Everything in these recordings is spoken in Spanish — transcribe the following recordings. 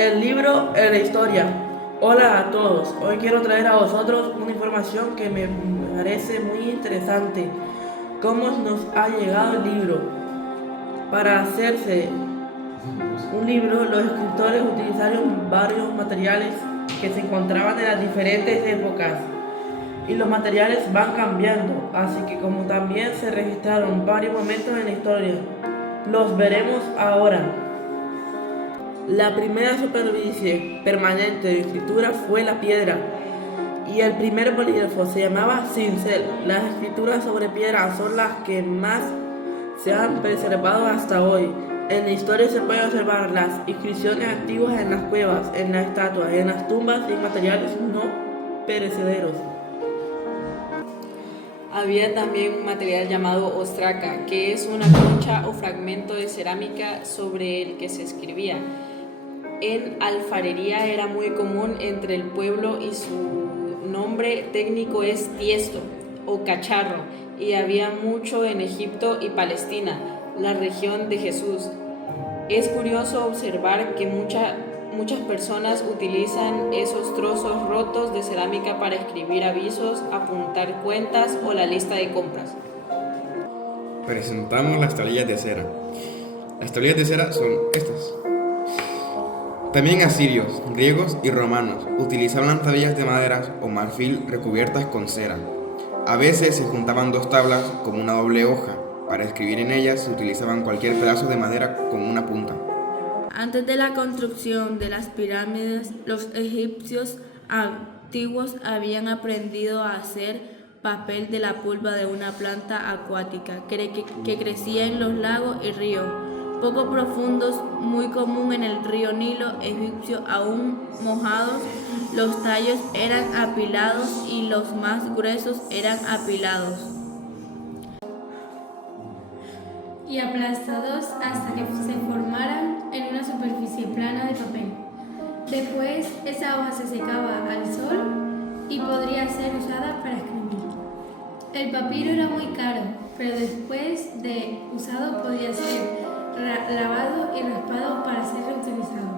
El libro en la historia. Hola a todos, hoy quiero traer a vosotros una información que me parece muy interesante. ¿Cómo nos ha llegado el libro? Para hacerse un libro, los escritores utilizaron varios materiales que se encontraban en las diferentes épocas y los materiales van cambiando, así que como también se registraron varios momentos en la historia, los veremos ahora. La primera superficie permanente de escritura fue la piedra y el primer bolígrafo se llamaba cincel. Las escrituras sobre piedra son las que más se han preservado hasta hoy. En la historia se pueden observar las inscripciones antiguas en las cuevas, en las estatuas, en las tumbas y en materiales no perecederos. Había también un material llamado ostraca, que es una concha o fragmento de cerámica sobre el que se escribía. En alfarería era muy común entre el pueblo y su nombre técnico es tiesto o cacharro, y había mucho en Egipto y Palestina, la región de Jesús. Es curioso observar que muchas personas utilizan esos trozos rotos de cerámica para escribir avisos, apuntar cuentas o la lista de compras. Presentamos las tablillas de cera. Las tablillas de cera son estas. También asirios, griegos y romanos utilizaban las tablillas de madera o marfil recubiertas con cera. A veces se juntaban dos tablas como una doble hoja. Para escribir en ellas se utilizaban cualquier pedazo de madera con una punta. Antes de la construcción de las pirámides, los egipcios antiguos habían aprendido a hacer papel de la pulpa de una planta acuática que crecía en los lagos y ríos poco profundos, muy común en el río Nilo egipcio. Aún mojados, los tallos eran apilados y los más gruesos eran apilados y aplastados hasta que se formaran en una superficie plana de papel. Después, esa hoja se secaba al sol y podría ser usada para escribir. El papiro era muy caro, pero después de usado podía ser lavado y raspado para ser reutilizado.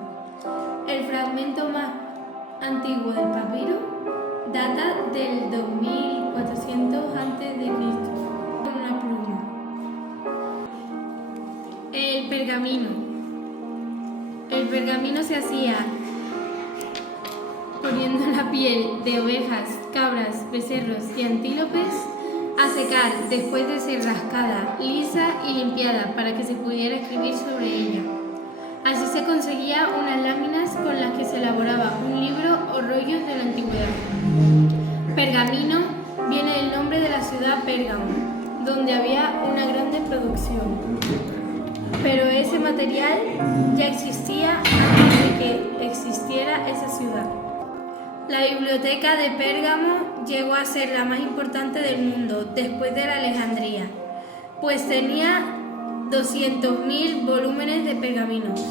El fragmento más antiguo del papiro data del 2400 a.C. con una pluma. El pergamino. El pergamino se hacía poniendo la piel de ovejas, cabras, becerros y antílopes a secar después de ser rascada, lisa y limpiada para que se pudiera escribir sobre ella. Así se conseguía unas láminas con las que se elaboraba un libro o rollos de la antigüedad. Pergamino viene del nombre de la ciudad Pérgamo, donde había una grande producción. Pero ese material ya existía antes de que existiera esa ciudad. La biblioteca de Pérgamo llegó a ser la más importante del mundo después de la Alejandría, pues tenía 200.000 volúmenes de pergaminos.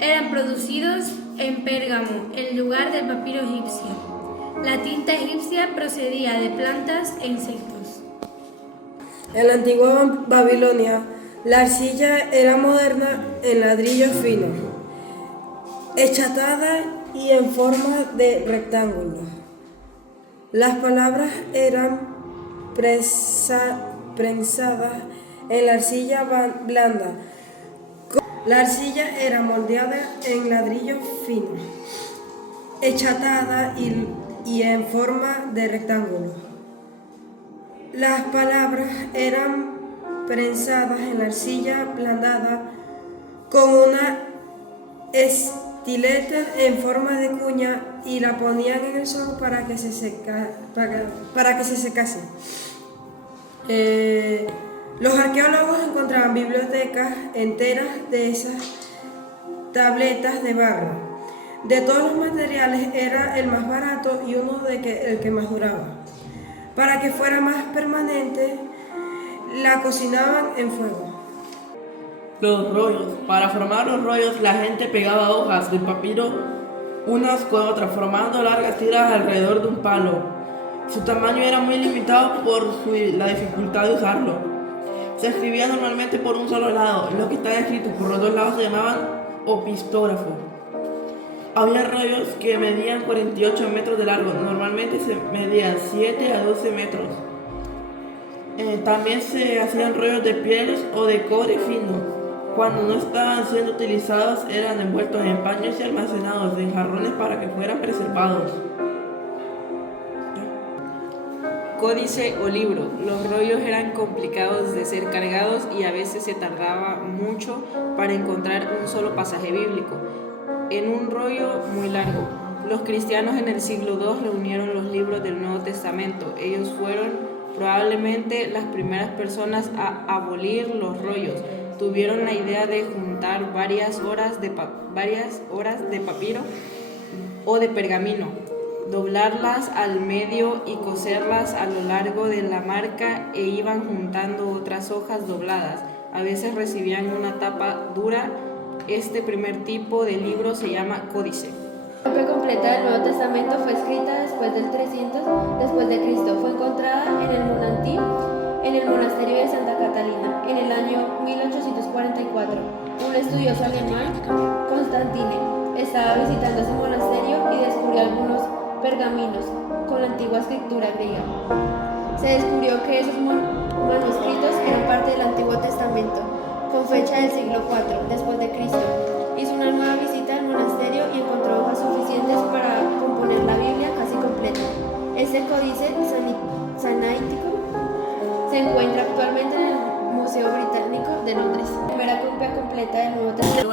Eran producidos en Pérgamo, en lugar del papiro egipcio. La tinta egipcia procedía de plantas e insectos. En la antigua Babilonia, la arcilla era moderna en ladrillo fino, achatada y en forma de rectángulo. Las palabras eran prensadas en la arcilla blanda. La arcilla era moldeada en ladrillo fino, achatada y en forma de rectángulo. Las palabras eran prensadas en la arcilla blandada con una estileta en forma de cuña y la ponían en el sol para que se secase. Los arqueólogos encontraban bibliotecas enteras de esas tabletas de barro. De todos los materiales era el más barato y el que más duraba. Para que fuera más permanente, la cocinaban en fuego. Los rollos. Para formar los rollos la gente pegaba hojas de papiro unas con otras, formando largas tiras alrededor de un palo. Su tamaño era muy limitado por la dificultad de usarlo. Se escribía normalmente por un solo lado, y los que estaban escritos por los dos lados se llamaban opistógrafo. Había rollos que medían 48 metros de largo, normalmente se medían 7 a 12 metros. También se hacían rollos de pieles o de cobre fino. Cuando no estaban siendo utilizados eran envueltos en paños y almacenados en jarrones para que fueran preservados. Códice o libro. Los rollos eran complicados de ser cargados y a veces se tardaba mucho para encontrar un solo pasaje bíblico en un rollo muy largo. Los cristianos en el siglo II reunieron los libros del Nuevo Testamento. Ellos fueron probablemente las primeras personas a abolir los rollos. Tuvieron la idea de juntar varias horas de papiro o de pergamino, doblarlas al medio y coserlas a lo largo de la marca e iban juntando otras hojas dobladas. A veces recibían una tapa dura. Este primer tipo de libro se llama códice. La copia completa del Nuevo Testamento fue escrita después del 300 después de Cristo. Fue encontrada en el Monantí, en el monasterio de Santa Catalina, en el año 1844. Un estudioso alemán, Constantine, estaba visitando ese monasterio y descubrió algunos pergaminos con la antigua escritura griega. Se descubrió que esos manuscritos eran parte del Antiguo Testamento, con fecha del siglo IV después de Cristo. Hizo una nueva visita al monasterio y encontró hojas suficientes para componer la Biblia casi completa. Este códice sinaítico se encuentra actualmente en el Museo Británico de Londres. La primera copia completa del Nuevo Testamento.